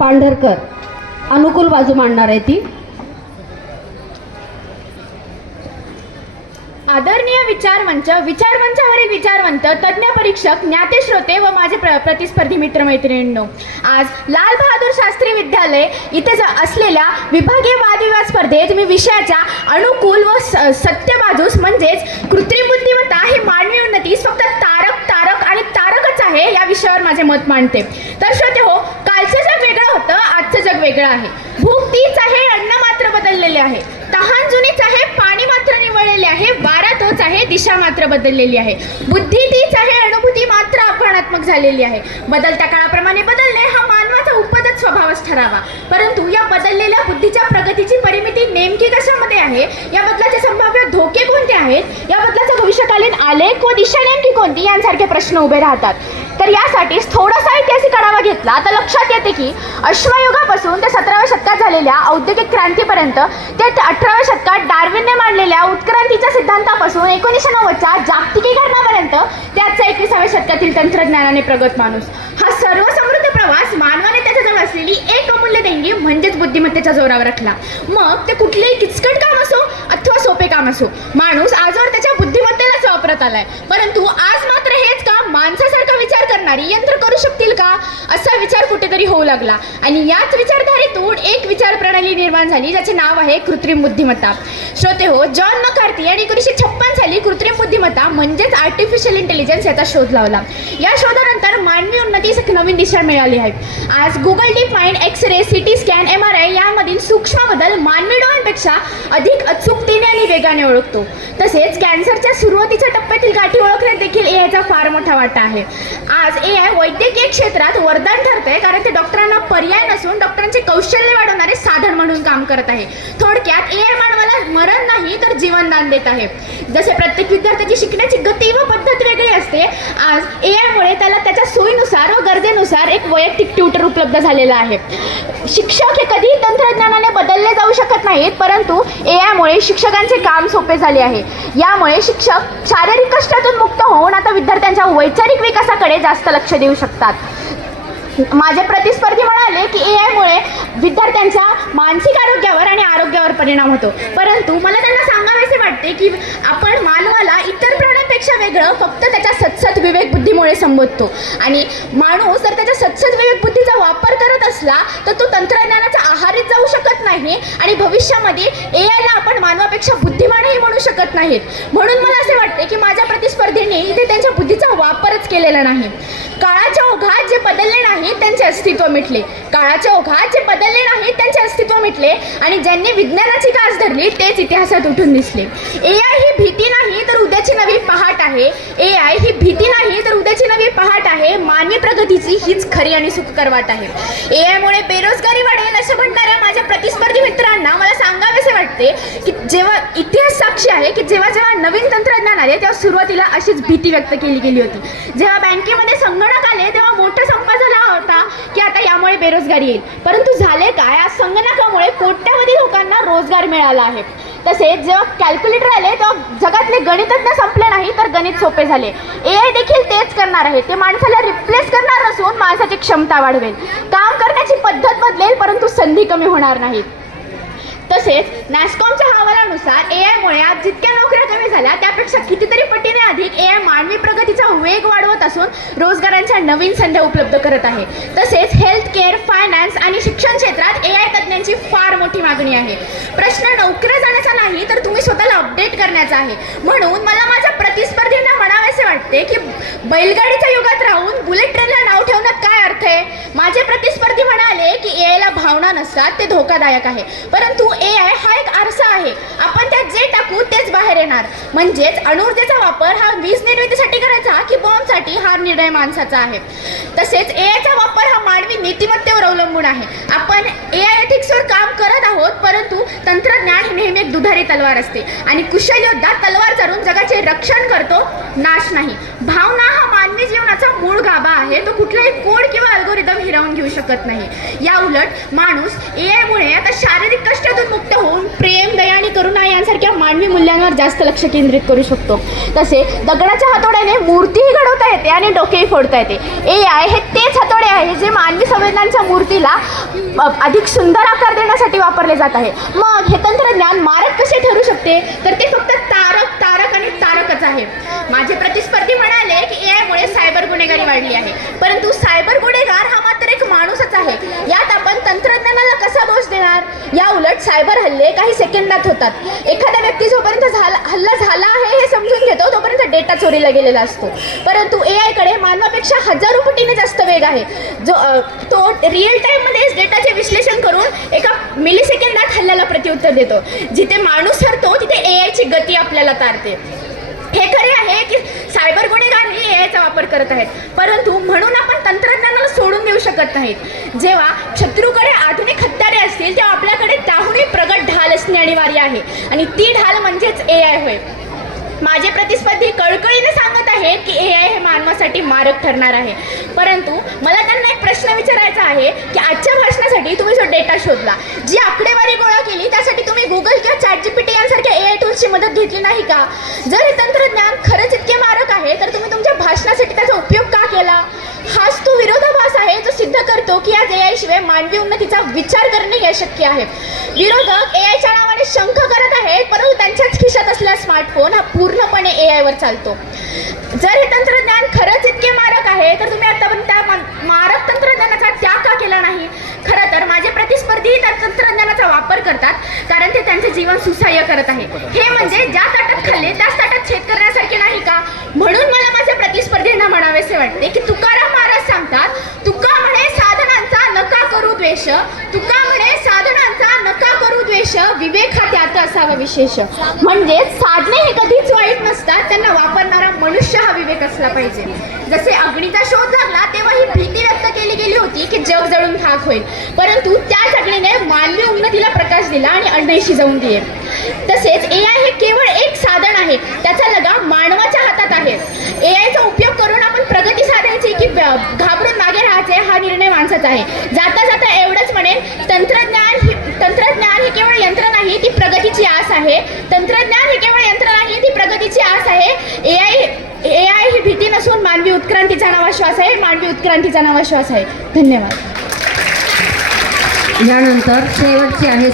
पांढरकर अनुकूल बाजू मांडणार आहे ती. आदरणीय विचारमंचावरील विचारवंत, तज्ज्ञ परीक्षक, ज्ञाते श्रोते व माझे प्रतिस्पर्धी मित्रमैत्रिणींनो, आज लाल बहादूर शास्त्री विद्यालय इथे असलेल्या विभागीय वादविवाद स्पर्धेत मी विषयाच्या अनुकूल व सत्य बाजूस म्हणजेच कृत्रिम बुद्धिमत्ता ही मानवी उन्नती फक्त तारक आणि तारकच आहे या विषयावर माझे मत मांडते. तर श्रोते हो, कालचं जग वेगळं होतं, आजचं जग वेगळं आहे. भूक तीच आहे, अन्न मात्र बदललेले आहे. तहान जुनीच आहे, पाणी मात्र निवळलेले आहे. वारा तोच आहे, दिशा मात्र बदललेली आहे. बुद्धी तीच आहे, अनुभूती मात्र आव्हानात्मक झालेली आहे. बदलत्या काळाप्रमाणे बदलणे हा मानवाचा उपजत स्वभावच ठरावा. परंतु या बदललेल्या बुद्धीच्या प्रगतीची परिमिती नेमकी कशामध्ये आहे, या बदलाचे संभाव्य धोके कोणते आहेत, या बदलाचा भविष्यकालीन आलेख व दिशा नेमकी कोणती यांसारखे प्रश्न उभे राहतात. तर यासाठीच थोडासा ऐतिहासिक आढावा घेतला तर लक्षात येते की अश्मयुगापासून ते 17व्या शतकात झालेल्या औद्योगिक क्रांतीपर्यंत ते 18व्या शतकात डार्विनने मांडलेल्या उत्क्रांतीच्या सिद्धांतापासून 1990च्या जागतिकीकरणापर्यंत ते आजच्या 21व्या शतकातील तंत्रज्ञानाने प्रगत माणूस, हा सर्व समृद्ध प्रवास मानवाने त्याच्याजवळ असलेली एक अमूल्य देणगी म्हणजेच बुद्धिमत्तेच्या जोरावर राखला. मग ते कुठलेही किचकट काम असो अथवा सोपे काम असो, माणूस आजवर त्याच्या बुद्धिमत्तेलाच वापरत आलाय. परंतु आज मात्र हेच काम माणसासारखा विचार करणारी यंत्र करू शकतील का, असा विचार कुठेतरी होऊ लागला. आणि याच विचारधारेतून एक विचार प्रणाली निर्माण झाली ज्याचे नाव आहे कृत्रिम बुद्धिमत्ता. श्रोते हो, जॉन मकार्थी यांनी 1956 साली कृत्रिम बुद्धिमत्ता म्हणजेच आर्टिफिशियल इंटेलिजन्स याचा शोध लावला. या शोधानंतर मानवी उन्नतीस एक नवीन दिशा मिळाली आहे. आज Google deep mind, X-ray, CT scan, MRI यामधील सूक्ष्म बदल मानवी डोळ्यांपेक्षा अधिक अचूकतेने आणि वेगाने ओळखतो. तसेच कॅन्सरच्या सुरुवातीच्या टप्प्यातील गाठी ओळखण्यात देखील एआयचा फार मोठा वाटा आहे. आज एआय वैद्यकीय क्षेत्रात वरदान ठरतंय, कारण ते डॉक्टरांना पर्याय नसून डॉक्टरांचे कौशल्य वाढवणारे साधन म्हणून काम करत आहे. थोडक्यात एआय मानवाला मरण नाही तर जीवनदान देत आहे. जसे प्रत्येक विद्यार्थ्याची शिकण्याची गती व पद्धत वेगळी असते, आज एआयमुळे त्याला त्याच्या सोयीनुसार व गरजेनुसार एक वैयक्तिक ट्यूटर उपलब्ध झालेला आहे. शिक्षक हे कधीही तंत्रज्ञानाने बदलले जाऊ शकत नाहीत, परंतु एआयमुळे शिक्षकांचे काम सोपे झाले आहे. यामुळे शिक्षक शारीरिक कष्टातून मुक्त होऊन आता विद्यार्थ्यांच्या वैचारिक विकासाकडे जास्त लक्ष देऊ शकतात. माझे प्रतिस्पर्धी म्हणाले की एआयमुळे विद्यार्थ्यांच्या मानसिक आरोग्यावर आणि आरोग्यावर परिणाम होतो, परंतु मला त्यांना सांगावेसे वाटते की आपण मानवाला इतर प्राण्यांपेक्षा वेगळं फक्त त्याच्या सत्सद विवेक बुद्धीमुळे संबोधतो. आणि माणूस जर त्याच्या सत्सद विवेक बुद्धीचा वापर करत असला तर तो तंत्रज्ञानाच्या आहारीत जाऊ शकत नाही आणि भविष्यामध्ये एआयला आपण मानवापेक्षा बुद्धिमानही म्हणू शकत नाहीत. म्हणून मला असे वाटते की माझ्या प्रतिस्पर्धींनी इथे त्यांच्या बुद्धीचा वापरच केलेला नाही. काळाच्या ओघात जे बदलले नाही त्यांचे अस्तित्व मिटले, काळाच्या ओघात जे बदलले नाही त्यांचे अस्तित्व मिटले आणि ज्यांनी विज्ञानाची कास धरली तेच इतिहासात उठून दिसले. एआय ही भीती नाही तर उद्याची नवी पहाट आहे. एआय ही भीती नाही तर उद्याची नवी पहाट आहे. मानवी प्रगतीची हीच खरी आणि सुखकर वाट आहे. एआयमुळे बेरोजगारी वाढेल असं म्हणणाऱ्या माझ्या प्रतिस्पर्धी मित्रांना मला सांगावेसे वाटते की जेव्हा इतिहास साक्षी आहे की जेव्हा जेव्हा नवीन तंत्रज्ञान आले तेव्हा सुरुवातीला अशीच भीती व्यक्त केली गेली होती. जेव्हा बँकेमध्ये संगणक आले तेव्हा मोठा संप झाला होता की आता यामुळे बेरोजगारी येईल, परंतु झाले काय, आज संगणकामुळे कोट्यावधी लोकांना रोजगार मिळाला आहे. तसेच जेव्हा कॅल्क्युलेटर आले तेव्हा जगातले गणितज्ञ संपले नाही तर गणित सोपे झाले. एआय देखील तेच करणार आहे. ते माणसाला रिप्लेस करणार नसून माणसाची क्षमता वाढवेल. काम करण्याची पद्धत बदलेल परंतु संधी कमी होणार नाहीत. तसेच नॅस्कॉमच्या अहवालानुसार एआयमुळे आज जितक्या नोकऱ्या कमी झाल्या त्यापेक्षा कितीतरी पटीने अधिक एआय मानवी प्रगतीचा वेग वाढवत असून रोजगारांच्या नवीन संधी उपलब्ध करत आहे. तसेच हेल्थ केअर, फायनान्स आणि शिक्षण क्षेत्रात एआय तज्ज्ञांची फार मोठी मागणी आहे. प्रश्न नोकऱ्या जाण्याचा नाही तर तुम्ही स्वतःला अपडेट करण्याचा आहे. म्हणून मला माझ्या प्रतिस्पर्धींना म्हणावेसे वाटते की बैलगाडीच्या युगात राहून बुलेट ट्रेनला नाव ठेवण्यात काय अर्थ आहे. माझे प्रतिस्पर्धी म्हणाले की एआयला भावना नसतात, ते धोकादायक आहे, परंतु एआय हा एक आरसा आहे. आपण त्यात जे टाकू तेच बाहेर येणार. म्हणजेच अणुऊर्जेचा वापर हा वीज निर्मितीसाठी करायचा की बॉम्बसाठी हा निर्णय माणसाचा आहे. तसेच एआयचा वापर हा मानवी नीतिमत्तेवर अवलंबून आहे. आपण एआय एथिक्सवर काम करत आहोत, परंतु तंत्रज्ञान ही नेहमी एक दुधारी तलवार असते आणि कुशल योद्धा तलवार चालवून जगाचे रक्षण करतो, नाश नाही. भावना हा मानवी जीवनाचा मूळ गाभा आहे. तो कुठलाही कोड किंवा अल्गोरिदम हिरावून घेऊ शकत नाही. या उलट माणूस AI मुळे आता शारीरिक कष्टातून मुक्त होऊन प्रेम, दया आणि करुणा यांसारख्या मानवी मूल्यांवर जास्त लक्ष केंद्रित करू शकतो. तसे दगडाच्या हातोड्याने मूर्तीही घडवता येते आणि डोकेही फोडता येते. AI हे तेच हातोडे आहे जे मानवी संवेदनांच्या मूर्तीला अधिक सुंदर आकार देण्यासाठी वापरले जात आहे. मग हे तंत्रज्ञान मारक कसे ठरू शकते? तर ते फक्त तारक आणि तारकच आहे. माझे प्रतिस्पर्धी म्हणाले की AI मुळे सायबर गुन्हेगारी वाढली आहे, परंतु सायबर गुन्हेगार हा मात्र एक माणूसच आहे. यात आपण तंत्रज्ञानाला कसा दोष देणार? या उलट सायबर हल्ले काही सेकंदात होतात. एखाद्या व्यक्ती जोपर्यंत हल्ला झाला आहे हे समजून घेतो तोपर्यंत डेटा चोरीला गेलेला असतो. परंतु AI कडे मानवापेक्षा हजारो पटीने जास्त वेग आहे. तो रिअल टाईममध्येच डेटाचे विश्लेषण करून एका मिलीसेकंदात हल्ल्याला प्रत्युत्तर देतो. जिथे माणूस हरतो तिथे AI ची गती आपल्याला तारते. हे खरे आहे की सायबर गुन्हेगारही AIचा वापर करत आहेत, परंतु म्हणून आपण तंत्रज्ञानाला सोडून देऊ शकत नाहीत. जेव्हा शत्रूकडे आधुनिक हत्यारे असतील तेव्हा आपल्याकडे त्याहूनही प्रगत ढाल असणे अनिवार्य आहे आणि ती ढाल म्हणजेच AI होय. माझे प्रतिस्पर्धी कळकळीने सांगत आहेत की AI हे मानवासाठी मारक ठरणार आहे, परंतु मला त्यांना एक प्रश्न विचारायचा आहे की आजच्या भाषणासाठी तुम्ही जो डेटा शोधला, जी आकडेवारी गोळा केली, त्यासाठी तुम्ही गुगल किंवा ChatGPT यांसारख्या AI टूल्सची मदत घेतली नाही का? जर हे तंत्रज्ञान खरंच इतके मारक आहे तर तुम्ही तुमच्या भाषणासाठी त्याचा उपयोग का केला? हाच तो विरोधाभास आहे जो सिद्ध करतो की आज AI शिवाय मानवी उन्नतीचा विचार करणे हे अशक्य आहे. विरोधक AIच्या नावाने शंख करत आहेत, परंतु त्यांच्याच खिशात असलेला स्मार्टफोन हा पूर्णपणे AI वर चालतो. जर हे तंत्रज्ञान खरंच इतके मारक आहे तर तुम्ही आतापर्यंत त्या मारक तंत्रज्ञानाचा त्याग का केला नाही? खरं तर माझे प्रतिस्पर्धी त्या तंत्रज्ञानाचा वापर करतात कारण ते त्यांचे जीवन सुसह्य करत आहे. हे म्हणजे ज्या ताटात खाल्ले त्याच ताटात छेद करण्यासारखे नाही का? म्हणून मला माझ्या प्रतिस्पर्धींना म्हणावेसे वाटते की तुकाराम महाराज सांगतात, तुका म्हणे साधनांचा नका करू द्वेष, तुका म्हणे साधनांचा नका करू द्वेष, विवेक हा त्यात असावा विशेष. म्हणजे साधने हे कधीच वाईट नसतात, त्यांना वापरणारा मनुष्य हा विवेक असला पाहिजे. जसे अग्नीचा शोध लागला तेव्हा ही भीती व्यक्त केली गेली होती की जग जळून खाक होईल, परंतु त्याच अग्नीने मानवी उन्नतीला प्रकाश दिला आणि अग्नी शिजवून दिले. तसेच AI हे केवळ एक साधन आहे, त्याचा लगाम मानवाच्या हातात आहे. AIचा उपयोग करून आपण प्रगती साधायची की घाबरून मागे राहायचे हा निर्णय माणसाचा आहे. जाता जाता एवढंच म्हणेन, तंत्रज्ञान ही केवळ यंत्र नाही, ती प्रगतीची आस आहे. तंत्रज्ञान ही केवळ यंत्र नाही, ती प्रगतीची आस आहे. AI ही भीती नसून मानवी उत्क्रांतीचा नवा श्वास आहे, मानवी उत्क्रांतीचा नवा श्वास आहे. धन्यवाद. यानंतर शेवटचे आहे